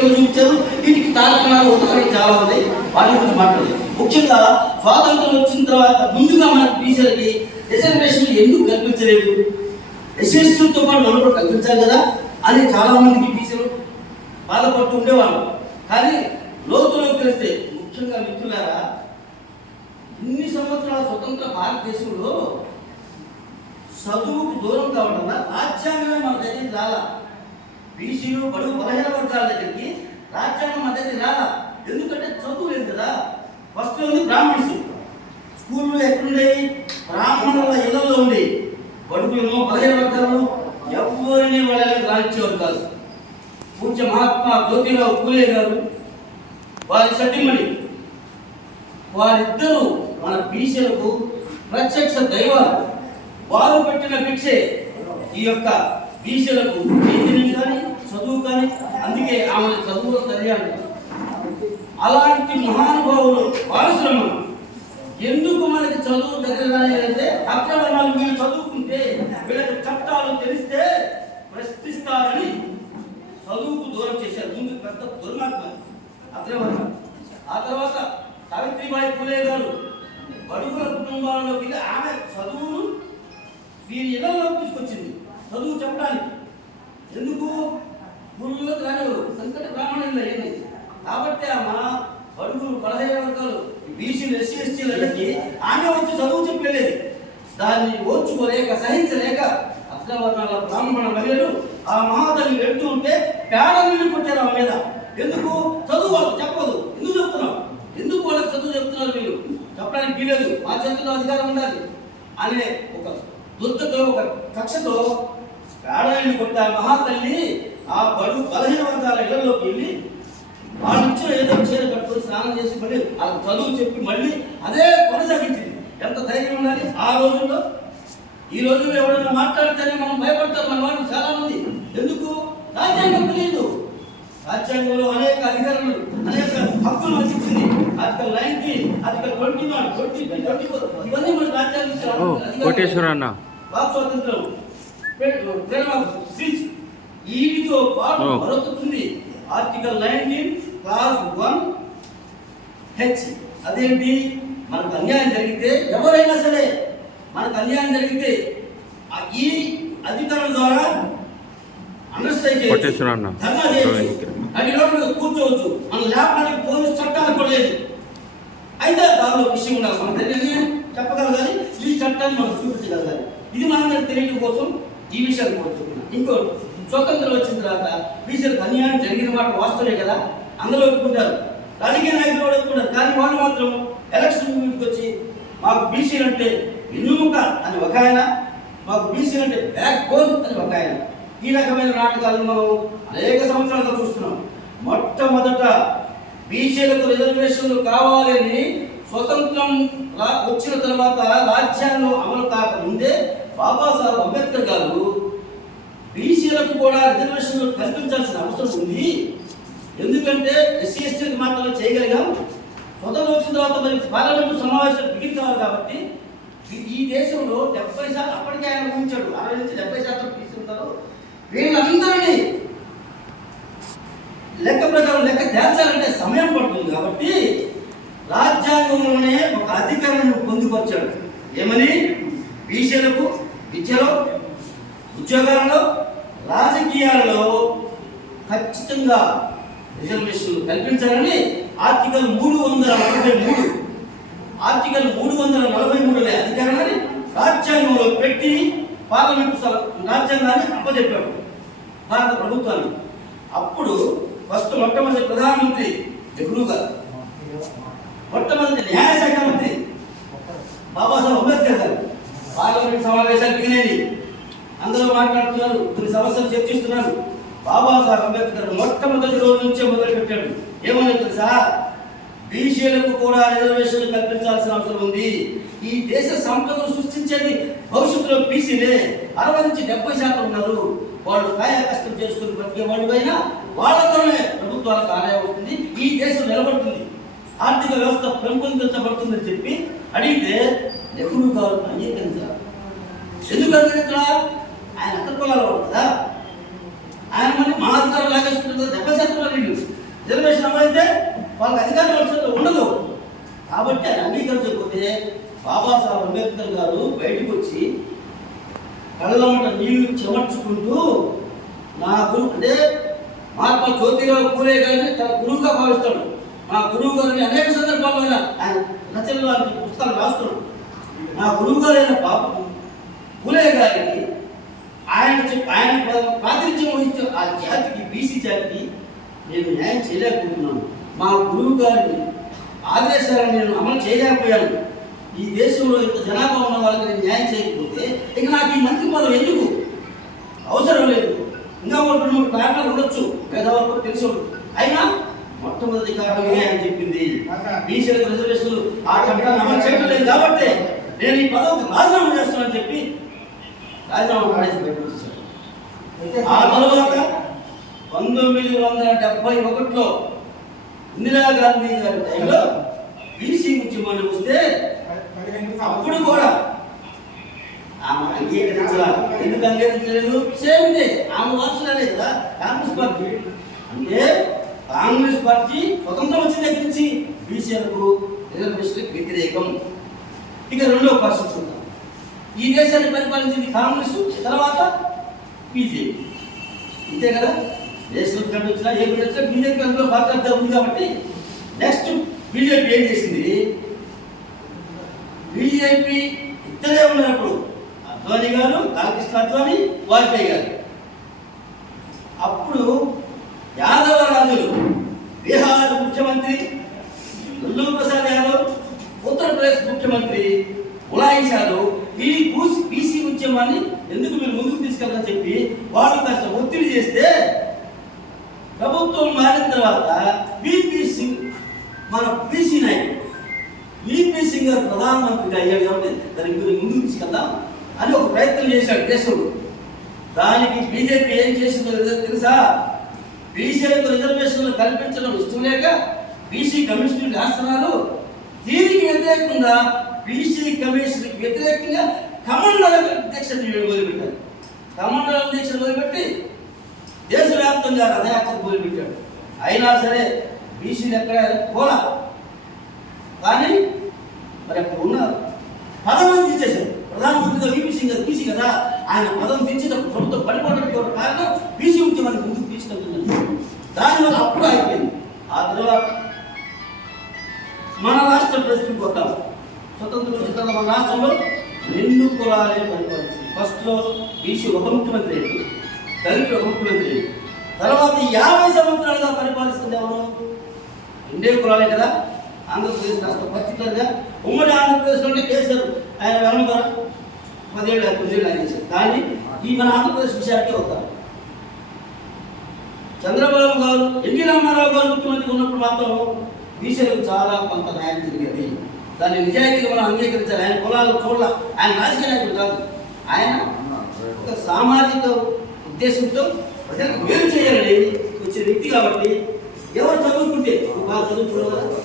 చూపించారు. వీటికి తారకణాలు ఉదాహరణలు చాలా ఉన్నాయి, వాటి గురించి మాట్లాడలేదు. ముఖ్యంగా స్వాతంత్రం వచ్చిన తర్వాత ముందుగా మనకు బీసీలకి రిజర్వేషన్లు ఎందుకు కల్పించలేదు, ఎస్సీలతో పాటు మనం కూడా కల్పించాలి కదా అని చాలా మందికి బీసీలు బాధపడుతూ ఉండేవాళ్ళు. కానీ లోతులోకి తెలిస్తే ముఖ్యంగా మిత్రులారా, ఇన్ని సంవత్సరాల స్వతంత్ర భారతదేశంలో చదువుకు దూరం కావడం వల్ల రాజ్యాంగమే మన దగ్గరికి రాలా. బీసీలు బడుగు బలహీన వర్గాల దగ్గరికి రాజ్యాంగం మన దగ్గరికి రాలా. ఎందుకంటే చదువు లేదు కదా. ఫస్ట్ ఉంది బ్రాహ్మణ్స్, స్కూళ్ళు ఎక్కడుండేవి, బ్రాహ్మణుల ఇళ్లలో ఉండేవి. బడుగులను బలహీన వర్గాలను ఎవరిని వాళ్ళకి రానిచ్చేవారు కాదు. పూజ్య మహాత్మా జ్యోతిరావు పూలే గారు, వారి సతీమణి, వారిద్దరూ మన బీసీలకు ప్రత్యక్ష దైవాలు. వారు పెట్టిన భిక్షే ఈ యొక్క బీసీలకు చైతన్యం కానీ చదువు కానీ. అందుకే ఆమె చదువులో తెలియాలి. అలాంటి మహానుభావులు వారసులు. ఎందుకు మనకి చదువు దగ్గర అంటే అగ్రవర్ణాలు వీళ్ళు చదువుకుంటే వీళ్ళకి చట్టాలు తెలిస్తే ప్రశ్నిస్తారని చదువుకు దూరం చేశారు. ముందు పెద్ద దుర్మార్గం అగ్రవర్ణం. ఆ తర్వాత సావిత్రిబాయి పూలే గారు బడుగుల కుటుంబాల్లోకి ఆమె చదువును వీరి ఇళ్లలో తీసుకొచ్చింది చదువు చెప్పడానికి. ఎందుకు గురువులకు రానివారు, సంకట బ్రాహ్మణులు అయ్యింది కాబట్టి ఆమె బడుగులు బలహీన వర్గాలు బీసీలు ఎస్సీ ఎస్టీలకి ఆమె వచ్చి చదువు చెప్పలేదు. దాన్ని ఓర్చుకోలేక సహించలేక అగ్రవర్ణాల బ్రాహ్మణ మహిళలు ఆ మహాతల్లి వెళ్తూ ఉంటే పేడ నీళ్లు కొట్టారు ఆమె మీద. ఎందుకు? చదువు వాళ్ళకి చెప్పదు. ఎందుకు చెప్తున్నావు, ఎందుకు వాళ్ళకి చదువు చెప్తున్నారు మీరు, చెప్పడానికి వీలేదు, మా చేతుల్లో అధికారం ఉండాలి అనే ఒక దుర్గతో ఒక కక్షతో పేడ నీళ్లు కొట్టే ఆ మహాతల్లి ఆ బడుగు బలహీన వర్గాల ఇళ్లలోకి వెళ్ళి వాళ్ళ నుంచి ఏదో చీర కట్టుకొని స్నానం చేసి మళ్ళీ వాళ్ళకి చదువు చెప్పి మళ్ళీ అదే కొనసాగించింది. ఎంత ధైర్యం ఉండాలి ఆ రోజుల్లో. ఈ రోజుల్లో ఎవరైనా మాట్లాడితేనే మనం భయపడతారు మన వాళ్ళు చాలా మంది. ఎందుకు? రాజ్యాంగం తెలియదు. రాజ్యాంగంలో అనేక అధికారులు అనేక హక్కులు వచ్చింది. ఆర్టికల్ 19, ఆర్టికల్ 21, 24 ఇవన్నీ మన రాజ్యాంగం. వాక్ స్వాతంత్రం, ఫ్రీడమ్ ఆఫ్ స్పీచ్, వీటితో పాటు మరొకటి ఆర్టికల్ 19 క్లాస్ 1H. అదేంటి? మనకు అన్యాయం జరిగితే ఎవరైనా సరే మనకు అన్యాయం జరిగితే ఈ అధికారుల ద్వారా అండర్స్టాండ్ చేయొచ్చు, ధర్నా చేయొచ్చు, అది లోపల కూర్చోవచ్చు. మన లేపడానికి పోలీసు చట్టాలు కూడా లేదు. అయితే దానిలో విషయం ఉండాలి, మన దగ్గర చెప్పగలగాలి, ఈ చట్టాన్ని మనం చూపించగలగాలి. ఇది మన తెలియడం కోసం ఈ విషయాన్ని కోరుతున్నాం. ఇంకోటి, స్వతంత్రం వచ్చిన తర్వాత బీసీలకు అన్యాయం జరిగిన మాట వాస్తవే కదా, అందరూ ఒప్పుకుంటారు, రాజకీయ నాయకులు కూడా ఒప్పుకుంటారు. కానీ వాళ్ళు మాత్రం ఎలక్షన్ మీదకి వచ్చి మాకు బీసీలు అంటే వెన్నుముక అని ఒక ఆయన, మాకు బీసీలు అంటే బ్యాక్ బోన్ అని ఒక ఆయన. ఈ రకమైన నాటకాలను మనం అనేక సంవత్సరాలుగా చూస్తున్నాం. మొట్టమొదట బీసీలకు రిజర్వేషన్లు కావాలని స్వతంత్రం వచ్చిన తర్వాత రాజ్యాంగం అమలు కాకముందే బాబాసాహెబ్ అంబేద్కర్ గారు బీసీలకు కూడా రిజర్వేషన్లు కల్పించాల్సిన అవసరం ఉంది. ఎందుకంటే ఎస్సీ ఎస్టీలకు మాత్రమే చేయగలిగాం. స్వతంత్రం వచ్చిన తర్వాత మరి పార్లమెంటు సమావేశాలు బిగిన్ కావాలి. కాబట్టి ఈ దేశంలో 70% అప్పటికే ఆయన ఊహించాడు, 60 నుంచి 70% బీసీ ఉంటారు. వీళ్ళందరినీ లెక్క ప్రకారం లెక్క తేల్చాలంటే సమయం పడుతుంది. కాబట్టి రాజ్యాంగంలోనే ఒక అధికారాన్ని పొందుపరిచాడు. ఏమని? బీసీలకు విద్యలో, ఉద్యోగాలలో, రాజకీయాలలో ఖచ్చితంగా రిజర్వేషన్లు కల్పించాలని ఆర్టికల్ 343 ఆర్టికల్ 343 అధికారాన్ని రాజ్యాంగంలో పెట్టి పార్లమెంటు రాజ్యాంగాన్ని అప్పచెప్పాడు భారత ప్రభుత్వాన్ని. అప్పుడు మొట్టమొదటి ప్రధానమంత్రి నెహ్రూ గారు, మొట్టమొదటి న్యాయశాఖ మంత్రి బాబాసాహెబ్ అంబేద్కర్ గారు. పార్లమెంట్ సమావేశాలు బిగినేది, అందరూ మాట్లాడుతున్నారు, కొన్ని సమస్యలు చర్చిస్తున్నారు. బాబాసాహెబ్ అంబేద్కర్ మొట్టమొదటి రోజు నుంచే మొదలు పెట్టాడు. ఏమని తెలుసా? బీసీలకు కూడా రిజర్వేషన్లు కల్పించాల్సిన అవసరం ఉంది. ఈ దేశ సంపదను సృష్టించేది భవిష్యత్తులో బీసీలే. 60 నుంచి 70% ఉన్నారు. వాళ్ళు కాయ కష్టం చేసుకుని బ్రతికే వాళ్ళు అయినా వాళ్ళతోనే ప్రభుత్వాలకు ఆదాయం అవుతుంది, ఈ దేశం నిలబడుతుంది, ఆర్థిక వ్యవస్థ పెంపొందించబడుతుందని చెప్పి అడిగితే నెహ్రూ గారు అంగీకరించారు. ఎందుకు అంగీకరించారు? ఆయన అక్కడ పొలాలు కదా, ఆయన మళ్ళీ మా అధికారులు లాగేసుకుంటారు. 70% వాళ్ళకి అధికారం అవసరం ఉండదు. కాబట్టి ఆయన అంగీకరించకపోతే బాబాసాహెబ్ అంబేద్కర్ గారు బయటకు వచ్చి కళ్ళమ్మట నీళ్లు చెమర్చుకుంటూ నా గురువు అంటే మహాత్మా జ్యోతిరావు పూలే గారిని తన గురువుగా భావిస్తాడు. నా గురువు గారిని అనేక సందర్భాల్లో ఆయన రచనలు పుస్తకాలు రాస్తున్నాడు. నా గురువు గారైన పూలే గారికి ఆయన ప్రాతినిధ్యం వహించే ఆ జాతికి, బీసీ జాతికి నేను న్యాయం చేయలేకపోతున్నాను. మా గురువు గారిని ఆదేశాలను నేను అమలు చేయలేకపోయాను. ఈ దేశంలో ఇంత జనాభా ఉన్న వాళ్ళకి నేను న్యాయం చేయకపోతే ఇక నాకు ఈ మంత్రి పదవి ఎందుకు? అవసరం లేదు. ఇంకా ఒకటి 3 కారణాలు ఉండొచ్చు, పేదవాళ్ళు తెలిసి ఉండదు. అయినా మొట్టమొదటి కారణం ఇదే అని చెప్పింది. బీసీలకు రిజర్వేషన్లు ఆ చట్టాన్ని అమలు చేయడం లేదు కాబట్టి నేను ఈ పదవికి రాజీనామా చేస్తానని చెప్పి రాజీనామా పడేసి పెట్టేశారు. ఆ తర్వాత 1971లో ఇందిరాగాంధీ గారి టైంలో బీసీ ఉద్యమానికి వస్తే అప్పుడు కూడా ఆమె అంగీకరించాల. ఎందుకు అంగీకరించలేదు? సేమ్ ఇదే, ఆమె వారసులే కదా కాంగ్రెస్ పార్టీ. అంటే కాంగ్రెస్ పార్టీ స్వతంత్రం వచ్చిన దగ్గర నుంచి బీసీలకు రిజర్వేషన్లకు వ్యతిరేకం. ఇక రెండో పరిస్థితి చూద్దాం. ఈ దేశాన్ని పరిపాలించింది కాంగ్రెస్, తర్వాత బీజేపీ. ఇంతే కదా, నేషనల్ ఫ్రంట్ వచ్చినా ఏ ఫ్రంట్ వచ్చినా బీజేపీ అందులో పాత్ర ఉంది. కాబట్టి నెక్స్ట్ బీజేపీ ఏం చేసింది? బీజేపీ ఇద్దరే ఉన్నప్పుడు అద్వానీ గారు, లాలకృష్ణ అద్వానీ, వాజ్పేయి గారు. అప్పుడు యాదవ రాజులు, బీహార్ ముఖ్యమంత్రి లల్లూ ప్రసాద్ యాదవ్, ఉత్తరప్రదేశ్ ముఖ్యమంత్రి ములాయం యాదవ్ ఈ బీసీ ఉద్యమాన్ని ఎందుకు మీరు ముందుకు తీసుకెళ్ళని చెప్పి వాళ్ళు కాస్త ఒత్తిడి చేస్తే ప్రభుత్వం మారిన తర్వాత విపి సింగ్, మన బీసీ నాయకుడు విపి సింగ్ గారు ప్రధానమంత్రిగా అయ్యాడు కాబట్టి దానికి ముందుకు తీసుకెళ్దాం అని ఒక ప్రయత్నం చేశాడు దేశంలో. దానికి బీజేపీ ఏం చేసిందో తెలుసా? బీసీలకు రిజర్వేషన్లు కల్పించడం ఇష్టం లేక బీసీ కమిషన్ రాస్తున్నారు. దీనికి వ్యతిరేకంగా బీసీ కమిషన్కి వ్యతిరేకంగా కమండల దీక్షను మొదలుపెట్టారు. కమండల దీక్షను మొదలుపెట్టి దేశవ్యాప్తంగా రథయాత్ర మొదలుపెట్టాడు. అయినా సరే బీసీలు ఎక్కడ పోలా. కానీ మరి అప్పుడు ఉన్న పదవిని తీసేశారు. ప్రధానమంత్రిగా విపి సింగ్ గారు బీసీ కదా, ఆయన పదవి తెచ్చేటప్పుడు ప్రభుత్వం పడిపోవడానికి ఒక కారణం బీసీ ఉద్యమాన్ని ముందుకు తీసుకెళ్తున్నారు. దానివల్ల అప్పుడు అయిపోయింది. ఆ తర్వాత మన రాష్ట్ర పరిస్థితికి వద్దాం. స్వతంత్రం వచ్చిన తర్వాత మన రాష్ట్రంలో 2 కులాలే పరిపాలించింది. ఫస్ట్లో బీసీ ఒక ముఖ్యమంత్రి ఏంటి, దళితులు ఒక ముఖ్యమంత్రి ఏంటి. తర్వాత 50 సంవత్సరాలుగా పరిపాలిస్తుంది ఎవరు? 2 కులాలే కదా. ఆంధ్రప్రదేశ్ రాష్ట్రం పర్టికులర్గా ఉమ్మడి ఆంధ్రప్రదేశ్లో ఉంటే కేసీఆర్ ఆయన వెనక 10 ఏళ్ళు 9 ఏళ్ళు ఆయన చేశారు. కానీ ఈ మన ఆంధ్రప్రదేశ్ విషయానికి వద్దాం. చంద్రబాబు గారు, ఎన్టీ రామారావు గారు ముఖ్యమంత్రి ఉన్నప్పుడు మాత్రం బీసీలకు చాలా కొంత న్యాయం జరిగేది. దాన్ని నిజాయితీగా మనం అంగీకరించాలి. ఆయన కులాలు చూడాల, ఆయన రాజకీయ నాయకుడు కాదు. ఆయన ఒక సామాజిక ఉద్దేశంతో ప్రజలకు మేలు చేయాలని వచ్చిన వ్యక్తి. కాబట్టి ఎవరు చదువుకుంటే బాగా చదువుకున్నారు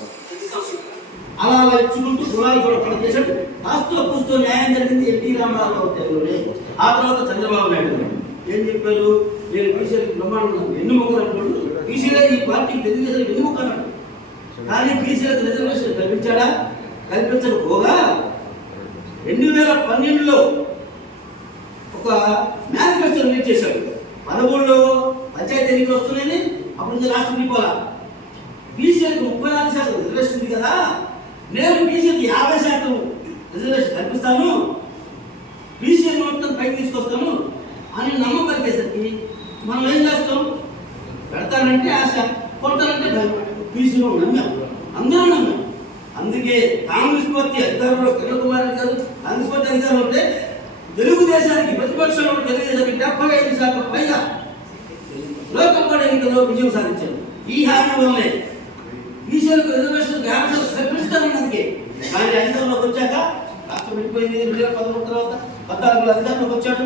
అలా ఇచ్చుకుంటూ కులాలు కూడా పనిచేశాడు. కాస్తో కూస్తూ న్యాయం జరిగింది ఎన్టీ రామారావు టైంలోనే. ఆ తర్వాత చంద్రబాబు నాయుడు గారు ఏం చెప్పారు? నేను బీసీలకు బ్రహ్మాండం వెన్నుముకలు అంటున్నాడు. బీసీలే ఈ పార్టీకి తెలుగుదేశం వెన్నుముక అన్నాడు. కానీ బీసీలకు రిజర్వేషన్ కల్పించాడా? కల్పించకపోగా 2012లో ఒక మేనిఫెస్టో రిలీజ్ చేశాడు. 13లో పంచాయతీ ఎన్నికలు వస్తున్నాయని అప్పుడు నుంచి రాష్ట్రం విడిపోలా. బీసీలకు 34% రిజర్వేషన్ ఉంది కదా, నేను బీసీకి 50% రిజర్వేషన్ కల్పిస్తాను, బీసీలు మొత్తం పైకి తీసుకొస్తాను అని నమ్మకం కలిగేసరికి మనం ఏం చేస్తాం? పెడతానంటే ఆశ, కొడతానంటే భయం. బీసీలో నమ్మాం, అందరూ నమ్మాం. అందుకే కాంగ్రెస్ పార్టీ అధికారంలో కిరణ్ కుమార్ రెడ్డి గారు కాంగ్రెస్ పార్టీ అధికారంలో ఉంటే తెలుగుదేశానికి ప్రతిపక్షంలో తెలుగుదేశానికి 75% పైగా లోకల్ ఎన్నికల్లో విజయం సాధించారు. ఈ హామీ వల్లే బీసీలకు రిజర్వేషన్ 50% కల్పిస్తామని. అందుకే కానీ అధికారంలోకి వచ్చాక రాష్ట్రం వెళ్ళిపోయింది. 2013 తర్వాత 14లో అధికారంలోకి వచ్చాడు.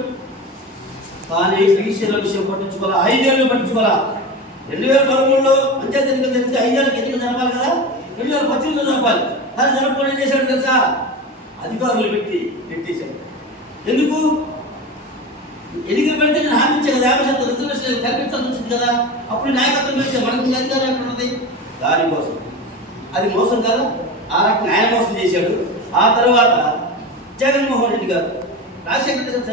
కానీ బీసీల విషయం పట్టించుకోవాలా, 5 ఏళ్ళు పట్టించుకోవాలా. 2013లో పంచాయతీ ఎన్నికలు జరిగితే 5 ఏళ్ళకి ఎన్నికలు జరపాలి కదా, 2018లో జరపాలి. కానీ జరపడం ఏం చేశాడు తెలుసా? అధికారులు పెట్టేశాడు. ఎందుకు? ఎన్నికలు పెడితే నేను హామీ ఇచ్చా కదా, 50% రిజర్వేషన్ కల్పించాల్సి వచ్చింది కదా, అప్పుడు నాయకత్వం పెడితే మనకు అధికారం ఎక్కడ ఉన్నది? దానికోసం అది మోసం కదా. ఆ రకంగా ఆయన మోసం చేశాడు. ఆ తర్వాత జగన్మోహన్ రెడ్డి గారు రాజశేఖర రెడ్డి గారు